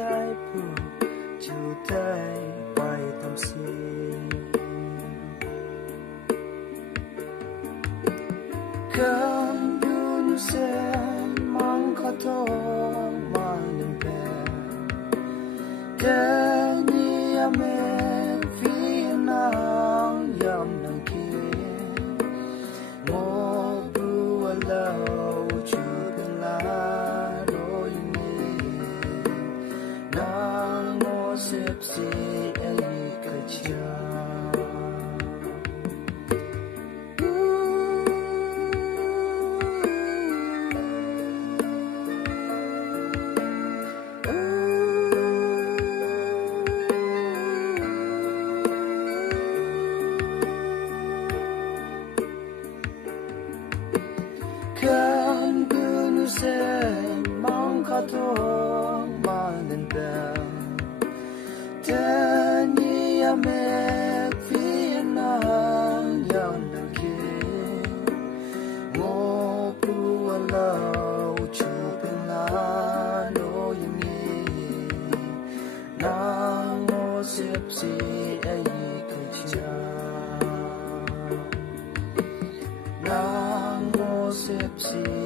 tai pu chu tai pai tam si kan dun se mang kha to mang nim pe te ni ame vi nang yam nang ki mo bu ala chu la ro ni nang mo sep si ai ka cha kan gunu se mang kha to manen da tani ame fi na yan ke mo pu ala chu pen la no yin na mo sep si ai ka cha na mo sep si